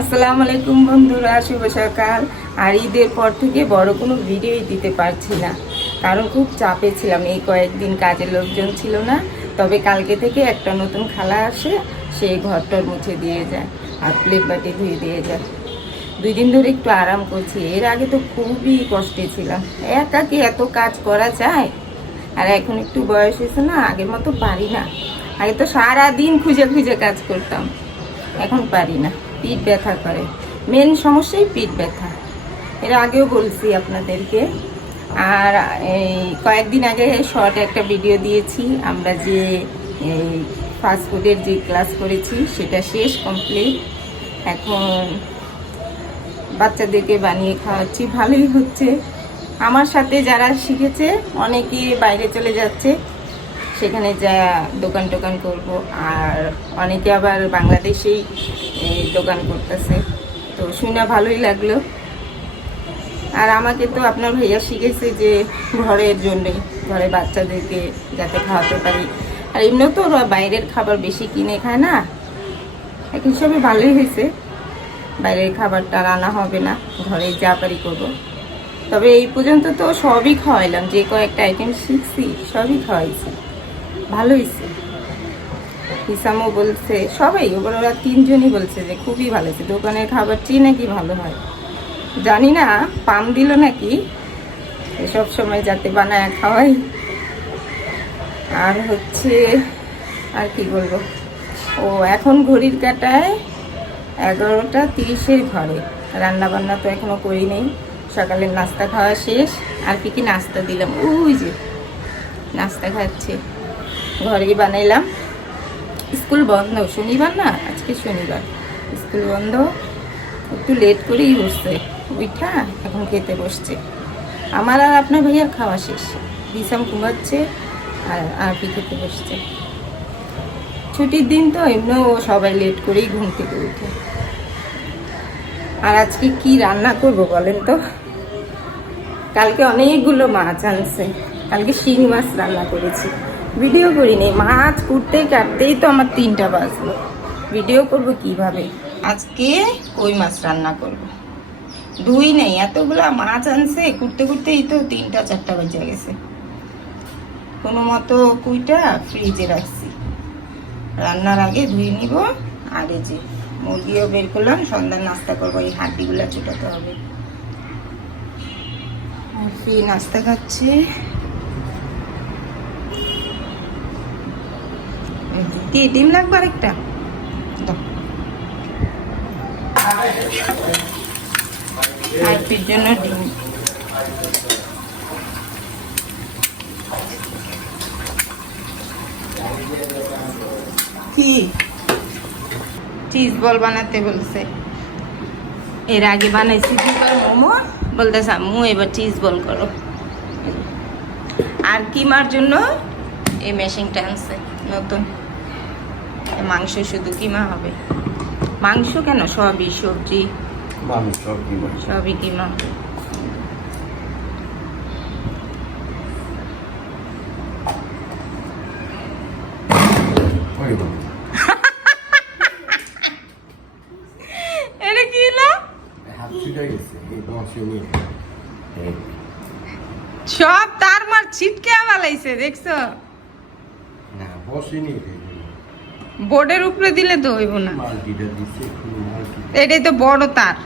আসসালামু আলাইকুম বন্ধুরা, শুভ সকাল। আর ঈদের পর থেকে বড় কোনো ভিডিওই দিতে পারছি না। কারণ খুব চাপে ছিলাম, এই কয়েকদিন কাজের লোকজন ছিল না। তবে কালকে থেকে একটা নতুন খালা আসে সেই ঘরটর মুছে দিয়ে যায় আর প্লেট বাটি ধুয়ে দিয়ে যায়। দুই দিন ধরে একটু আরাম করছি। এর আগে তো খুবই কষ্টে ছিলাম। একা কি এত কাজ করা যায়? আর এখন একটু বয়স হয়েছে না, আগের মতো পারি না। আগে তো সারা দিন খুঁজে খুঁজে কাজ করতাম। এখন পারি না। পিঠ ব্যথা করে। মেন সমস্যাই পিঠ ব্যথা। এর আগেও বলছি আপনাদেরকে। আর এই কয়েকদিন আগে শর্ট একটা ভিডিও দিয়েছি। আমরা যে ফাস্টফুডের যে ক্লাস করেছি, সেটা শেষ কমপ্লিট এখন বাচ্চাদেরকে বানিয়ে খাওয়াচ্ছি। ভালোই হচ্ছে। আমার সাথে যারা শিখেছে, অনেকে বাইরে চলে যাচ্ছে। সেখানে যা দোকান টোকান করব। আর অনেকে আবার বাংলাদেশেই দোকান করতেছে। তো শুনে ভালোই লাগল। আর আমাকে তো আপনার ভাইয়া শিখেছে যে ঘরের জন্যই, ঘরে বাচ্চাদেরকে যাতে খাওয়াতে পারি। আর এমনিও তো ওরা বাইরের খাবার বেশি কিনে খায় না। এক হিসাবে ভালোই হয়েছে। বাইরের খাবারটা রান্না হবে না। ঘরে যা পারি করব। তবে এই পর্যন্ত তো সবই খাওয়াইলাম। যে কয়েকটা আইটেম শিখছি, সবই খাওয়াইছি। ভালো হয়েছে হিসামও বলছে, সবাই? ওবার ওরা তিনজনই বলছে যে, খুবই ভালো হয়েছে দোকানের খাবারটি নাকি ভালো হয়? জানি না, পাম দিল নাকি? সব সময় যাতে বানায় খাওয়াই। আর হচ্ছে, আর কি বলব? ও, এখন ঘড়ির কাটায় এগারোটা তিরিশের ঘরে। রান্না বান্না তো এখনও করি নেই। সকালের নাস্তা খাওয়া শেষ। আর কি কি নাস্তা দিলাম? ওই যে, নাস্তা খাচ্ছে। ঘরেই বানাইলাম। স্কুল বন্ধ, শনিবার না? আজকে শনিবার। স্কুল বন্ধ। একটু লেট করেই বসছে উঠা এখন খেতে বসছে। আমার আর আপনার ভাইয়ার খাওয়া শেষ। বিছাম ঘুমাচ্ছে আর আরপি খেতে বসছে। ছুটির দিন তো, এমনিও সবাই লেট করেই ঘুম থেকে উঠে। আর আজকে কি রান্না করব বলেন তো? কালকে অনেকগুলো মাছ আনছে। কালকে শিং মাছ রান্না করেছি। ভিডিও করিনি, মাছ কুটতে কাটতেই তো আমার তিনটা বাজলো। ভিডিও করব কীভাবে? আজকে কই মাছ রান্না করব? ধুই নেই, এতগুলা মাছ আনছে, কুটতে কুটতেই তো তিনটা, চারটা বেজে গেছে। কোনো মতো কুইটা ফ্রিজে রাখছি। রান্নার আগে ধুয়ে নিব, আর যে মুরগিও বের করলাম, সন্ধ্যার নাস্তা করব, এই হাড্ডিগুলো চুটাতে হবে। আর ফি নাস্তা খাচ্ছে? কি ডিম লাগবে আরেকটা? দাও। আর ফির জন্য ডিম। কি? চিজ বল বানাতে বলছে। এর আগে বানাইছি দুবার মোমো? বলতেছে আম্মু এবার চিজ বল করো। আর কিমার জন্য? এই মেশিনটা আনছে নতুন। মাংস শুধু কিমা হবে? মাংস কেন? সবই সবজি? সবই কিমা এটা কি সব তার মার ছিটকে বালাইছে দেখছ? না বসে নিয়ে বোর্ডের উপরে দিলে তো হইব না। এটাই তো বড় তার।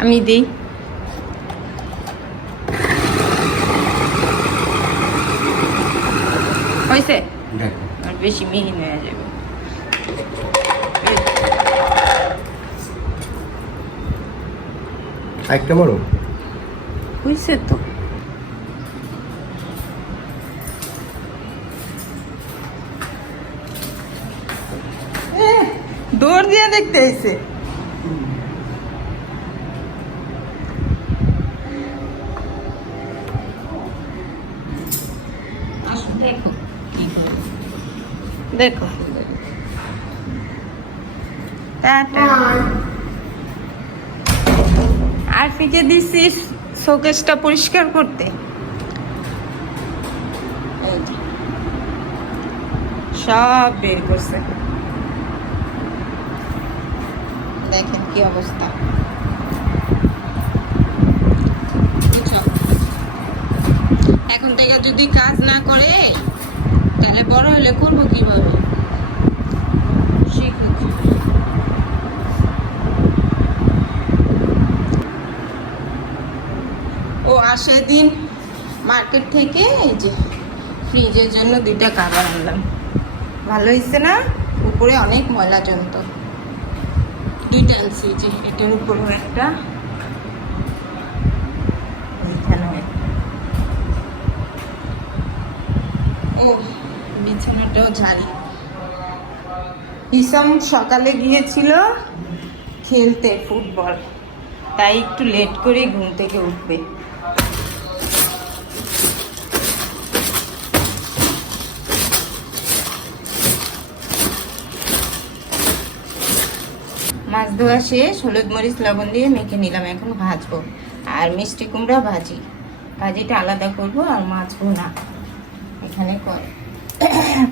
আমি দিই। হয়েছে আর বেশি মিহি হয়ে যাবে। একটা মারো। হয়েছে তো এহ, দৌড় দিয়ে দেখতে এসে দেখো কি করে। দেখো টাটা আর ফিকে দিছিস শোকেসটা পরিষ্কার করতে। সব বের করছে। দেখেন কি অবস্থা। এখন থেকে যদি কাজ না করে, তাহলে বড় হলে করব কীভাবে? ও আসার দিন মার্কেট থেকে এই যে ফ্রিজের জন্য দুইটা কাবার আনলাম। ভালো হয়েছে না? উপরে অনেক ময়লা জমতো। দুইটা আনছি যে, এটার উপরেও একটা। ও, বিছানাটাও সকালে গিয়েছিল খেলতে, ফুটবল। তাই একটু লেট করে ঘুম থেকে উঠবে। ধোয়া শেষ, হলুদ মরিচ, লবণ দিয়ে মেখে নিলাম। এখন ভাজবো। আর মিষ্টি কুমড়া ভাজি। ভাজিটা আলাদা করব আর মাছ ভুনা এখানে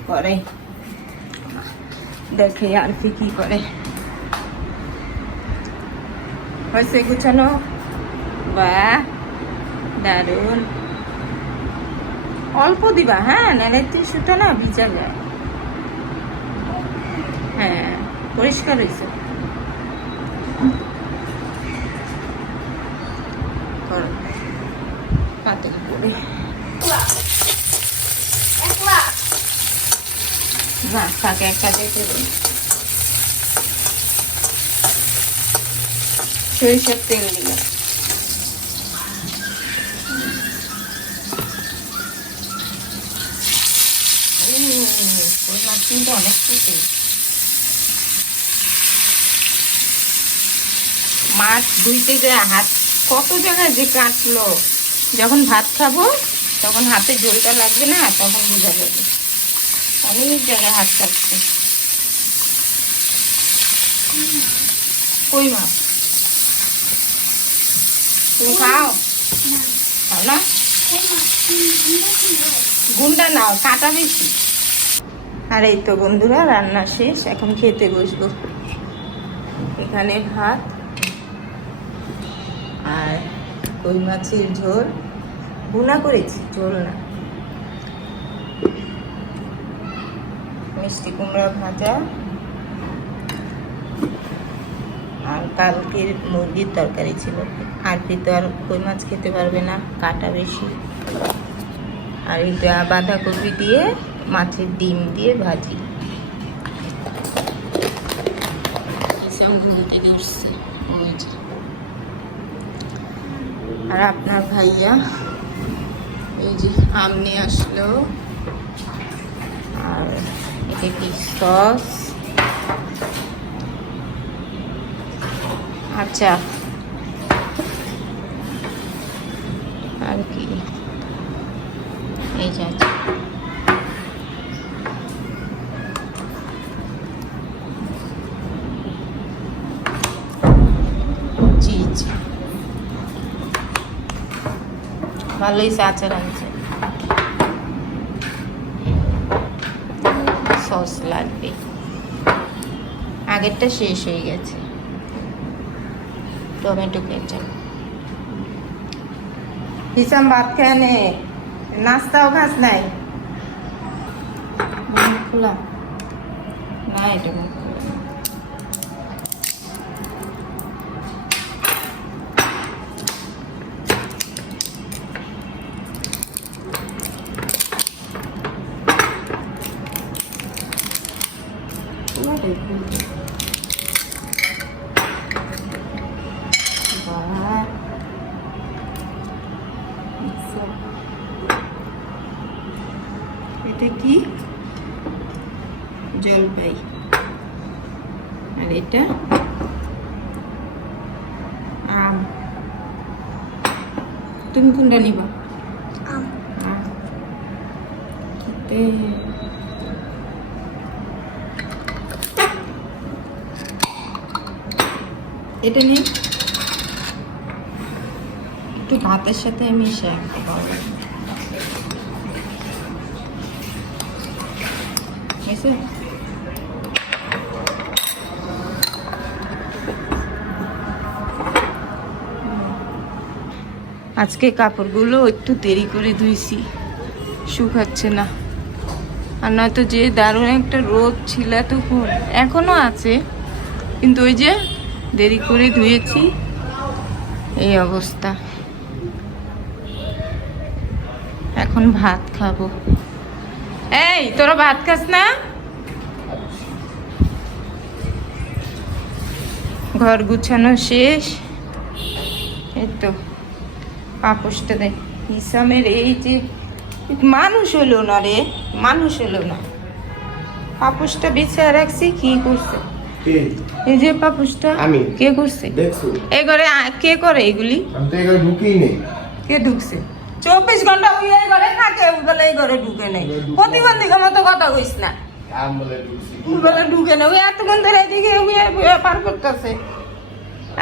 করে দেখে আর কি কি করে। হয়েছে গুছানো? বা দারুণ অল্প দিবা হ্যাঁ? নাহলে টিস্যুটা না ভিজা যায়। হ্যাঁ পরিষ্কার হয়েছে করো। পাতে করে না, তাকে একটা দেখে দিই সরিষার তেল দিলাম। মাছ কিন্তু অনেক মাছ ধুইতে যে হাত কত জায়গায় যে কাটলো। যখন ভাত খাব, তখন হাতে জলটা লাগবে না, তখন বোঝা যাবে। অনেক জায়গায় হাত কাটছে। কই মাছ তুমি খাও? খাও না? গুন্ডা নাও কাটা বেশি। আর এই তো বন্ধুরা রান্না শেষ এখন খেতে বসবো। এখানে ভাত আর কই মাছের ঝোল? ভুনা করেছি ঝোল না। মিষ্টি কুমড়া ভাজা। আর কালকের মুরগির তরকারি ছিল। আর তো আর কই মাছ খেতে পারবে না কাটা বেশি। আর এটা বাঁধাকপি দিয়ে মাছের ডিম দিয়ে ভাজি। এসব ঘুম থেকে উঠছে আর আপনার ভাইয়া? এই যে আম নিয়ে আসলো। আর এটা কি সস আচ্ছা আর কি এই যে আছে চিজ ভালোই আচার আনছে সস লাগবে আগেরটা শেষ হয়ে গেছে। টমেটো কেচাপ হিসাম ভাত খেয়ে নে। নাস্তাও খাস নাই? খোলা। না এটা মুখ খোলা না। খোলাটাই খুলবে। বাহ। আচ্ছা। এটা কি? জলপাই। আর এটা আম। তুমি কোনটা নিবা? আম। খেতে। এটা নেই একটু ভাতের সাথে মিশে একটা পাবো হয়েছে আজকে কাপড়গুলো একটু দেরি করে ধুইছি, শুকাচ্ছে না। আর নয়তো যে দারুণ একটা রোদ ছিল তখন এখনও আছে। কিন্তু ওই যে দেরি করে ধুয়েছি, এই অবস্থা। এখন ভাত খাব। এই তোরা ভাত খাস না? ঘর গুছানো শেষ। এই তো পাপোশটা দেখ হিসামের এই যে মানুষ হলো না রে মানুষ হলো না। পাপোশটা বিছিয়ে রাখছি কি করছে? এই যে পাপোশটা আমি। কে করছে? দেখছ? এই ঘরে কে করে এগুলি? কে ঢুকছে? চব্বিশ ঘণ্টা এই ঘরে থাকে ওই বলে এই ঘরে ঢুকে নেই। প্রতিবন্ধীকে মতো কথা কইস না। আম বলে ওই বলে ঢুকে নেই এতক্ষণ ধরে এদিকে উইয়ে উইয়ে পার করতেছে।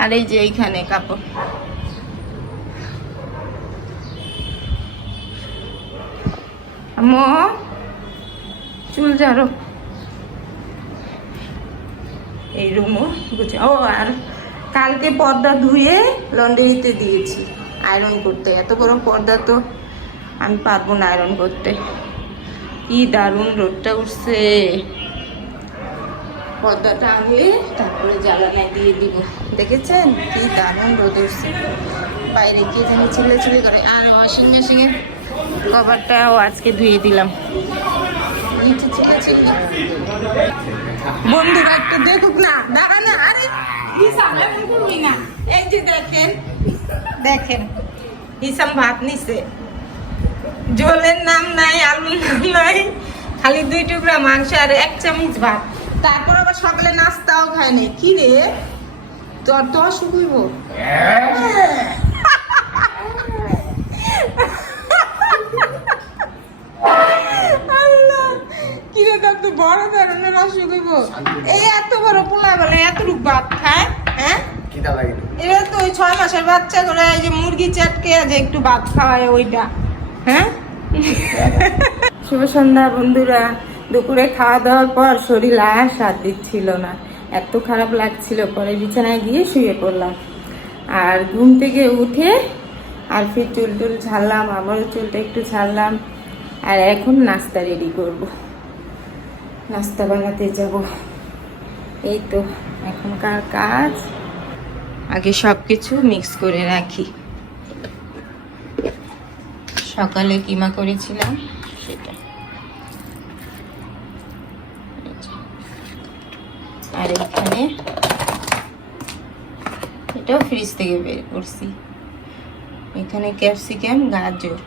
আর এই যে এইখানে কাপড়। আম্মু চুল ঝাড়ো। এই রুমও ও আর কালকে পর্দা ধুয়ে লন্ড্রিতে দিয়েছি। আয়রন করতে। এত বড় পর্দা তো আমি পারব না আয়রন করতে। কি দারুণ রোদটা উঠছে। পর্দাটা আগে তারপরে জ্বালানায় দিয়ে দিব। দেখেছেন? কি দারুণ রোদ উঠছে। বাইরে কি যেন ছিলে ছিলে করে। আর ওয়াশিং মেশিনের কভারটাও আজকে ধুয়ে দিলাম। বন্ধুরা একটু দেখুক না দাঁড়া না আরে হিসাম এমন করবি না? এই যে দেখেন দেখেন হিসাম ভাত নিছে। ঝোলের নাম নাই আলুর নাম নাই খালি দুই টুকরা মাংস আর এক চামচ ভাত। তারপর আবার সকালে নাস্তাও খায় নাই। কি রে? তোর তো শুকুইব কি রে তোর বড় ধরনের অসুখ হইব? এই এত বড় পোলা বলে এতটুক ভাত খায় হ্যাঁ। এবার তো। ওই ছয় মাসের বাচ্চা করে এই যে মুরগি চাটকে যে একটু ভাত খাওয়ায় ওইটা হ্যাঁ? শুভ সন্ধ্যা বন্ধুরা দুপুরে খাওয়া দাওয়ার পর শরীর আর সাথ দিচ্ছিল না। এত খারাপ লাগছিল পরে বিছানায় গিয়ে শুয়ে পড়লাম। আর ঘুম থেকে উঠে আর ফির চুল টুল ছাড়লাম আমারও চুলটা একটু ছাড়লাম আর এখন নাস্তা রেডি করব। নাস্তা বানাতে যাব। এই তো এখনকার কাজ। আগে সব কিছু মিক্স করে রাখি। সকালে কিমা করেছিলাম? সেটা। আর এখানে এটাও ফ্রিজ থেকে বের করছি। এখানে ক্যাপসিকাম গাজর।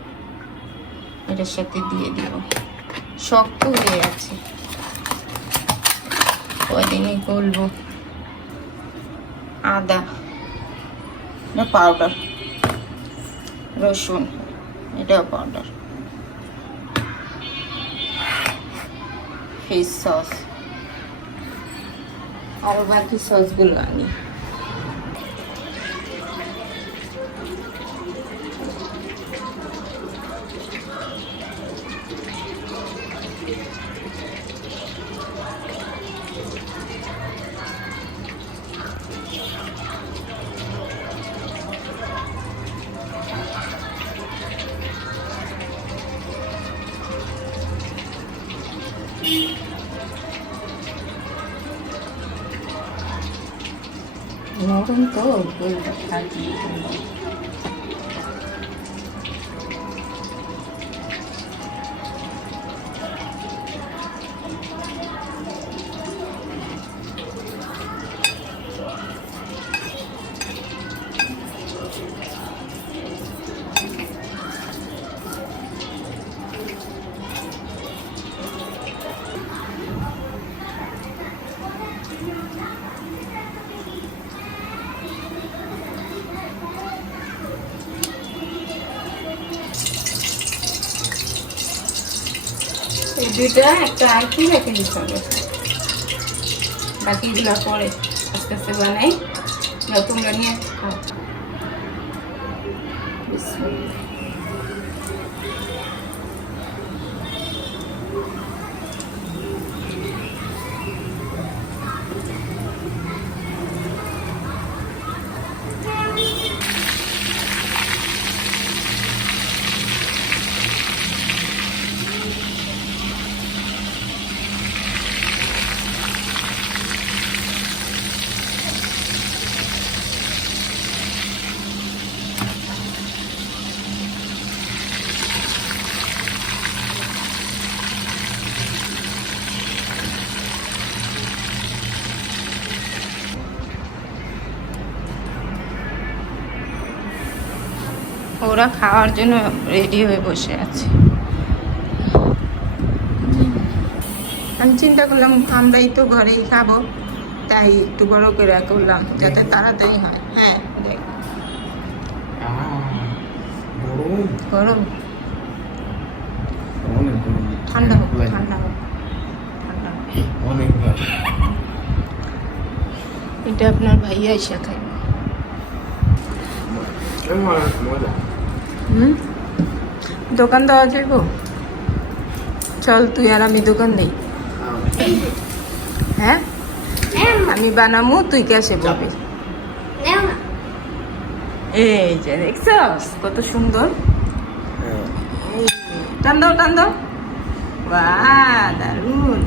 এটার সাথে দিয়ে দিব। শক্ত হয়ে আছে। কদিনই করব আদা এটা পাউডার রসুন এটাও পাউডার ফিশ সস আরও বাকি সসগুলো আনি নরম তো বলতে থাকি এই দুইটা একটা আইটি রেখে দিতে হবে। বাকিগুলো পরে আস্তে আস্তে বানাই। তোমরা নিয়ে খাও। ওরা খাওয়ার জন্য রেডি হয়ে বসে আছে। আমি চিন্তা করলাম আমরাই তো ঘরেই খাব তাই একটু বড় করে করলাম যাতে তাড়াতাড়ি হয়। হ্যাঁ দেখ। গরম। ঠান্ডা হোক ঠান্ডা হোক এটা আপনার ভাইয়া এসে খাই মজা। হুম? দোকান দেওয়া যাইব চল তুই আর আমি দোকান দিই। হ্যাঁ? আমি বানামু তুই ক্যাশে পাবি। এই যে দেখছস কত সুন্দর। এই, টান দাও টান দাও। বাহ দারুণ